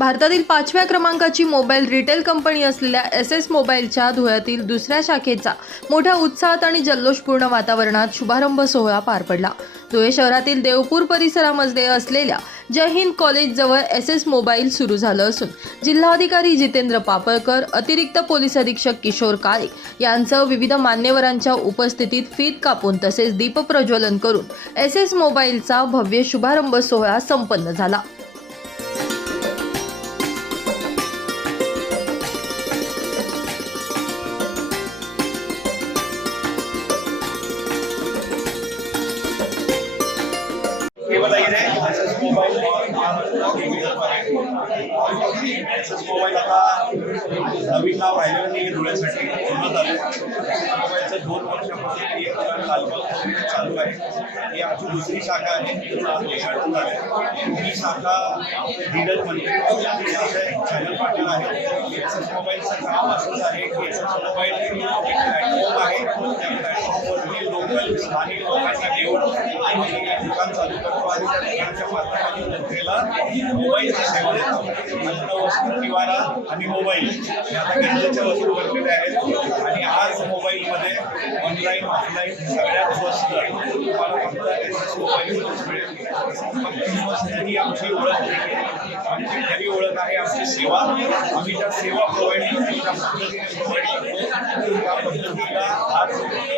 भारतातील पाचव्या क्रमांकाची mobile retail company S S S मोबाईलच्या धुळ्यातील दुसऱ्या शाखेचा मोठ्या उत्साहात आणि जल्लोषपूर्ण वातावरणात शुभारंभ सोहळा पार पडला. धुळे शहरातील देवपूर परिसरामध्ये असलेल्या जय हिंद कॉलेजजवळ एस एस मोबाईल सुरू झालं असून जिल्हाधिकारी जितेंद्र पापळकर अतिरिक्त पोलीस अधीक्षक किशोर काळे यांसह विविध मान्यवरांच्या उपस्थितीत फीत कापून तसेच दीपप्रज्वलन करून एस एस मोबाईलचा भव्य शुभारंभ सोहळा संपन्न झाला. 我们的白龙马。ॲक्सेस मोबाईल आता नवीन नाव राहिलेलं नाही धुळ्यासाठी पूर्ण झालं मोबाईलचं दोन वर्षापासून एक लालबाग चालू आहे ही आमची दुसरी शाखा आहे उद्घाटन झालं ही शाखा डिडल मंत्री चॅनल पाटील आहे एस एस मोबाईलचं काम असंच आहे की एस एस मोबाईल प्लॅटफॉर्म आहे त्या प्लॅटफॉर्मवरती लोकल स्थानिक लोकांना घेऊन आम्ही दुकान चालू करतो आणि त्या दुकानच्या माध्यमातून जनतेला मोबाईलच्या सेवा देतो अन्न निवारा आणि मोबाईल. या आता गरजेच्या वस्तू बनलेल्या आहेत. आणि आज मोबाईलमध्ये ऑनलाईन ऑफलाईन सगळ्यात स्वस्त तुम्हाला फक्त मोबाईल मिळेल. ही आमची ओळख आहे. आमची खरी ओळख आहे आमची सेवा. आम्ही त्या सेवा प्रोव्हाइड करतो. पद्धतीने प्रोव्हाइड करतो त्या पद्धतीला आज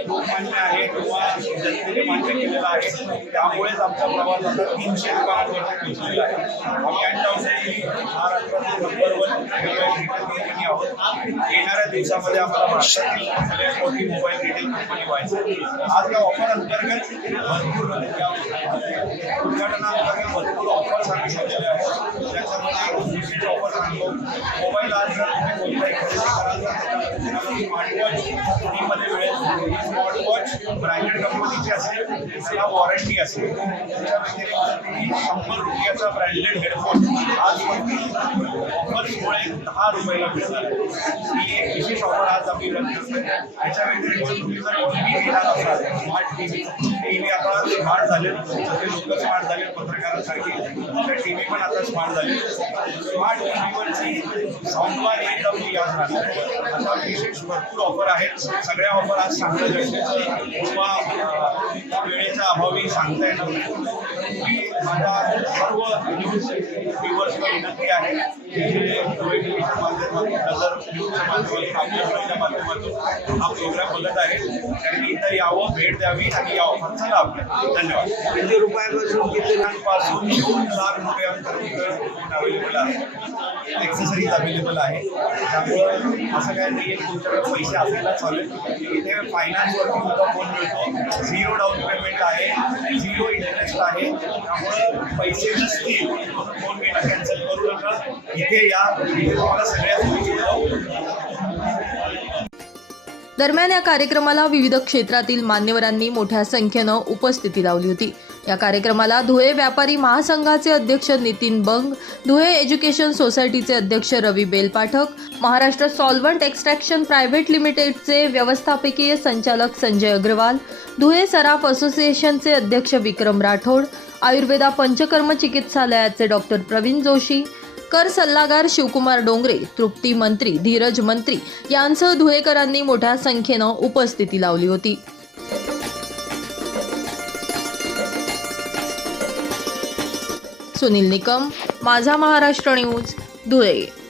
लोकमान्य आहे किंवा जनतेने मान्य केलेलं आहे. त्यामुळेच आमचा प्रवास आता तीनशे दुकानांवरती पोहोचलेला आहे. आम्ही अनडाऊटली महाराष्ट्रातील number one mobile retail company आहोत येणाऱ्या दिवसामध्ये आम्हाला भारतातील सगळ्यात मोठी मोबाईल रिटेल कंपनी व्हायचं. आज या ऑफर अंतर्गत भरपूर उद्घाटनाअंतर्गत भरपूर ऑफर्स आम्ही ठेवलेल्या आहेत. त्याच्यामध्ये एक विशेष ऑफर सांगतो. मोबाईल आज जर तुम्ही कोणताही खरेदी कराल तर त्याच्यामध्ये तुम्हाला स्मार्टवॉच फ्रीमध्ये मिळेल. स्मार्टवॉच ब्रँडेड कंपनीची असेल त्याला वॉरंटी असेल त्याच्या व्यतिरिक्त शंभर रुपयाचा ब्रँडेड हेडफोन आज ऑफर्समुळे दहा रुपयाला मिळणार ही एक विशेष ऑफर आज आम्ही रन करतोय. त्याच्या व्यतिरिक्त तुम्ही जर टी व्ही घेणार असाल smart T V T V आता स्मार्ट झाले. जसे लोक स्मार्ट झाले पत्रकारांसाठी त्या टी व्ही पण आता स्मार्ट झाले. स्मार्ट टी व्हीवरची साऊंड एकदम याद राहणार. आता विशेष भरपूर ऑफर आहेत. सगळ्या ऑफर आज सांगणं Wow. अभावी सांगता येणार नाही. सर्व न्यूज़ व्ह्युअर्सला विनंती आहे की जे डोळे माध्यमातून नज़र न्यूजच्या माध्यमातून आपल्या डोळ्याच्या माध्यमातून हा प्रोग्राम बघत आहे. त्यांनी इथं यावं भेट द्यावी आणि धन्यवाद. किती रुपयापासून किती लाख? पासून दोन लाख रुपयांपर्यंत फ़ोन अवेलेबल आहे. अवेलेबल आहे. त्यामुळं असं काय नाही आहे तुमच्याकडे पैसे असायला चालेल इथे फायनान्सवरती सुद्धा फ़ोन मिळतो. झिरो डाऊन पेमेंट आहे. झिरो इंटरेस्ट आहे. त्यामुळे पैसे नसतील. म्हणून फोन घेणं कॅन्सल करू नका. इथे या. इथे तुम्हाला सगळ्या सुविधा दरम्यान या कार्यक्रमाला विविध क्षेत्रातील मान्यवरांनी मोठ्या संख्येनं उपस्थिती लावली होती. या कार्यक्रमाला धुळे व्यापारी महासंघाचे अध्यक्ष नितीन बंग धुळे एज्युकेशन सोसायटीचे अध्यक्ष Ravi Belpathak Maharashtra solvent extraction private लिमिटेडचे व्यवस्थापकीय संचालक संजय अग्रवाल धुळे सराफ असोसिएशनचे अध्यक्ष विक्रम राठोड आयुर्वेदा पंचकर्म चिकित्सालयाचे डॉक्टर प्रवीण जोशी कर सल्लागार शिवकुमार डोंगरे तृप्ती मंत्री धीरज मंत्री यांसह धुळेकरांनी मोठ्या संख्येनं उपस्थिती लावली होती. सुनील निकम माझा महाराष्ट्र न्यूज धुळे.